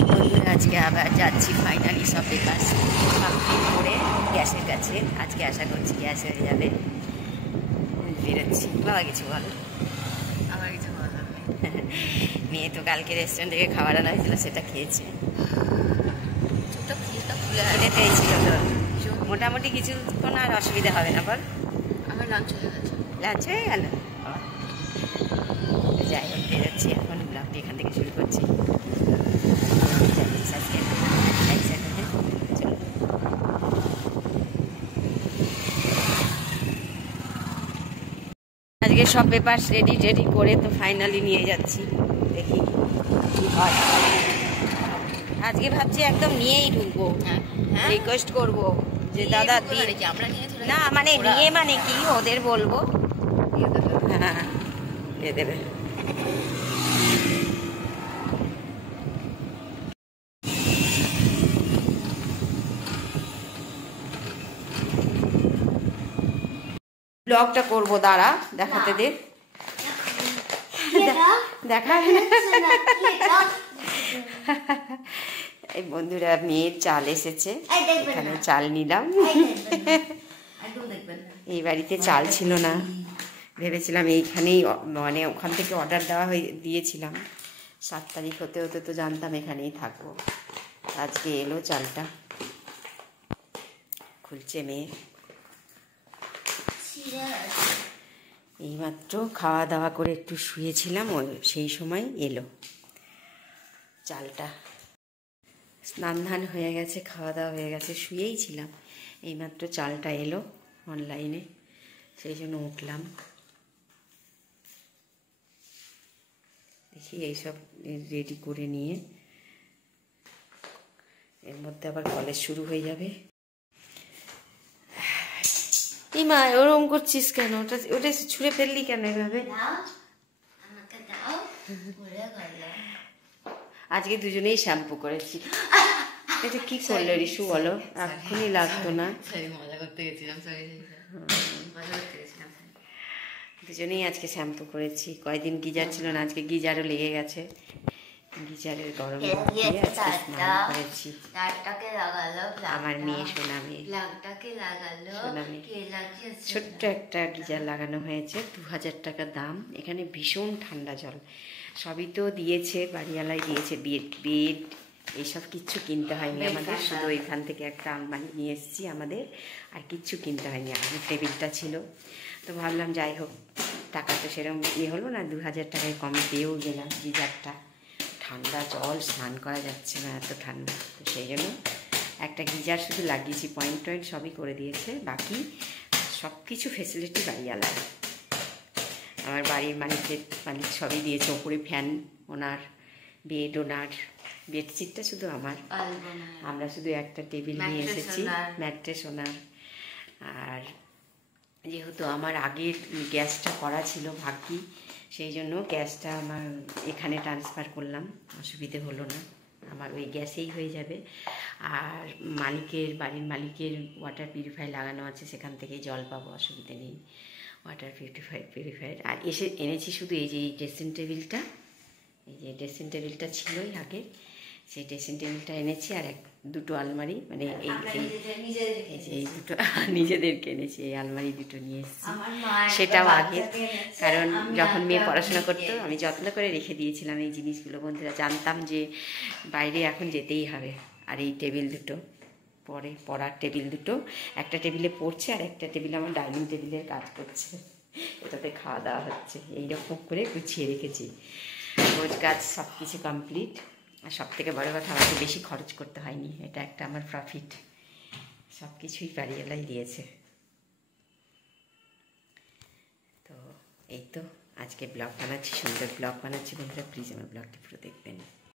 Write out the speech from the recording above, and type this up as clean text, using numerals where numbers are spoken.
বন্ধুরা আজকে আবার যাচ্ছি ফাইনালি সব পেপার কমপ্লিট করে গ্যাসের কাছে। আজকে আশা করছি গ্যাস হয়ে যাবে। বেরোচ্ছি। বাবা কিছু বলো। আমার কিছু বলার নেই। মেয়ে তো কালকে রেস্টুরেন্ট থেকে খাবার আনা হয়েছিল, সেটা খেয়েছে। চোখটা খুলে খিদে পেয়েছিল তো, মোটামুটি কিছুক্ষণ আর অসুবিধা হবে না বল। আমার লাঞ্চ হয়ে গেছে। লাঞ্চ হয়ে গেল। যাই হোক, বেরোচ্ছি এখন। ব্লগটি এখান থেকে শুরু করছি। আজকে সব পেপার রেডি করে তো ফাইনালি নিয়ে যাচ্ছি, দেখি কি হয়। আজকে ভাবছি একদম নিয়েই ঢুকবো, রিকোয়েস্ট করবো যে দাদা না মানে নিয়ে মানে কি ওদের বলবো, হ্যাঁ দিয়ে দেবে। ব্লগটা করবো, দাঁড়া দেখাতে দে। দেখা এই বন্ধুরা মেয়ের চাল এসেছে, এখানে চাল নিলাম। এই বাড়িতে চাল ছিল না, ভেবেছিলাম এইখানেই মানে ওখান থেকে অর্ডার দেওয়া দিয়েছিলাম। 7 তারিখ হতে হতে তো জানতাম এখানেই থাকবো। আজকে এলো চালটা, খুলছে মেয়ে। এইমাত্র খাওয়া দাওয়া করে একটু শুয়েছিলাম, সেই সময় এলো চালটা। স্নান ধান হয়ে গেছে, খাওয়া দাওয়া হয়ে গেছে, শুয়েই ছিলাম। এইমাত্র চালটা এলো অনলাইনে, সেই জন্য উঠলাম। দেখি এইসব রেডি করে নিয়ে এর মধ্যে আবার কলেজ শুরু হয়ে যাবে। ইমা ওরকম করছিস কেন? ওটা ছুঁড়ে ফেললি কেন এভাবে? আজকে দুজনেই শ্যাম্পু করেছি। এটা কি করলে রিশু বলো? এখনই লাগতো না। মজা করতে গেছিলাম, দুজনেই আজকে শ্যাম্পু করেছি। কয়দিন গিজার ছিল না, আজকে গিজারও লেগে গেছে। গিজারের গরম দিয়ে আজকে স্নান করেছি। আমার মেয়ে সোনা মেয়ে, ছোট্ট একটা গিজার লাগানো হয়েছে, 2000 টাকা দাম। এখানে ভীষণ ঠান্ডা জল, সবই তো দিয়েছে, বাড়িওয়ালাই দিয়েছে। বেড এইসব কিচ্ছু কিনতে হয়নি আমাদের, শুধু এখান থেকে একটা আলমারি নিয়ে এসেছি আমাদের, আর কিচ্ছু কিনতে হয়নি। আগের টেবিলটা ছিল, তো ভাবলাম যাই হোক, টাকা তো সেরকম হলো না, 2000 টাকায় কমে পেয়েও গেলাম গিজারটা। ঠান্ডা জল, স্নান করা যাচ্ছে না, এত ঠান্ডা। তো সেই জন্য একটা গিজার শুধু লাগিয়েছি, পয়েন্ট সবই করে দিয়েছে, বাকি সব কিছু ফেসিলিটি বাড়িওয়ালায়। আমার বাড়ির মালিক সবই দিয়েছে। ওপরে ফ্যান ওনার, বেড ওনার, বেডশিটটা শুধু আমার। আমরা শুধু একটা টেবিল নিয়ে এসেছি, ম্যাট্রেস ওনার। আর যেহেতু আমার আগের গ্যাসটা করা ছিল ভাগ্যি, সেই জন্য গ্যাসটা আমার এখানে ট্রান্সফার করলাম, অসুবিধে হলো না, আমার ওই গ্যাসেই হয়ে যাবে। আর বাড়ির মালিকের ওয়াটার পিউরিফায়ার লাগানো আছে, সেখান থেকেই জল পাবো, অসুবিধে নেই। ওয়াটার পিউরিফায়ার আর এনেছি শুধু এই যে ড্রেসিং টেবিলটা, এই যে ড্রেসিং টেবিলটা ছিলই আগে, সেই ড্রেসিং টেবিলটা এনেছি। আর দুটো আলমারি, মানে এই দুটো নিজেদেরকে এনেছি, এই আলমারি দুটো নিয়ে এসেছি। সেটাও আগে, কারণ যখন মেয়ে পড়াশোনা করতো আমি যত্ন করে রেখে দিয়েছিলাম এই জিনিসগুলো। বন্ধুরা, জানতাম যে বাইরে এখন যেতেই হবে। আর এই টেবিল দুটো, পড়ার টেবিল দুটো, একটা টেবিলে পড়ছে আর একটা টেবিলে আমার ডাইনিং টেবিলের কাজ করছে, এটাতে খাওয়া দাওয়া হচ্ছে। এইরকম করে গুছিয়ে রেখেছি, রোজ কাজ সব কিছু কমপ্লিট। আর সব থেকে বড়ো কথা, আমাকে বেশি খরচ করতে হয়নি, এটা একটা আমার প্রফিট। সব কিছুই বাড়িওয়ালাই দিয়েছে। তো এই তো আজকে ব্লগ বানাচ্ছি, সুন্দর ব্লগ বানাচ্ছি। বন্ধুরা প্লিজ আমার ব্লগটি পুরো দেখবেন।